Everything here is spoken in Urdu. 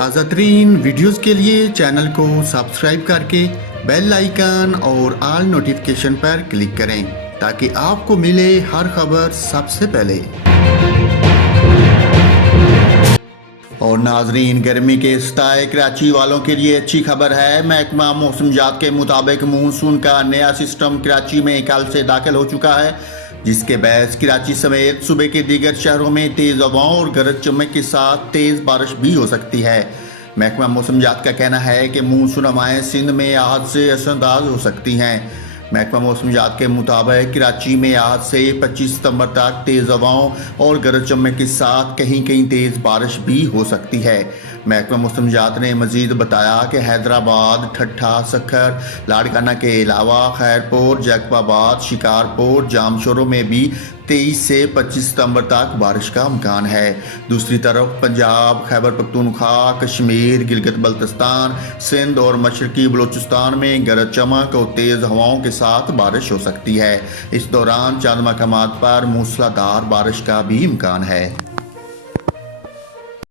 تازہ ترین ویڈیوز کے لیے چینل کو سبسکرائب کر کے بیل آئیکن اور آل نوٹیفیکیشن پر کلک کریں تاکہ آپ کو ملے ہر خبر سب سے پہلے۔ اور ناظرین، گرمی کے ساتھ کراچی والوں کے لیے اچھی خبر ہے۔ محکمہ موسمیات کے مطابق مونسون کا نیا سسٹم کراچی میں کل سے داخل ہو چکا ہے، جس کے باعث کراچی سمیت صوبے کے دیگر شہروں میں تیز ہواؤں اور گرج چمک کے ساتھ تیز بارش بھی ہو سکتی ہے۔ محکمہ موسمیات کا کہنا ہے کہ مونسون ہوائیں سندھ میں آج سے اثر انداز ہو سکتی ہیں۔ محکمہ موسمیات کے مطابق کراچی میں آج سے 25 ستمبر تک تیز ہواؤں اور گرج چمک کے ساتھ کہیں کہیں تیز بارش بھی ہو سکتی ہے۔ محکمہ موسمیات نے مزید بتایا کہ حیدرآباد، ٹھٹھہ، سکھر، لاڑکانہ کے علاوہ خیرپور، جیکب آباد، شکارپور، جامشورو میں بھی 23 سے 25 ستمبر تک بارش کا امکان ہے۔ دوسری طرف پنجاب، خیبر پختونخوا، کشمیر، گلگت بلتستان، سندھ اور مشرقی بلوچستان میں گرج چمک اور تیز ہواؤں کے ساتھ بارش ہو سکتی ہے۔ اس دوران چند مقامات پر موسلادھار بارش کا بھی امکان ہے۔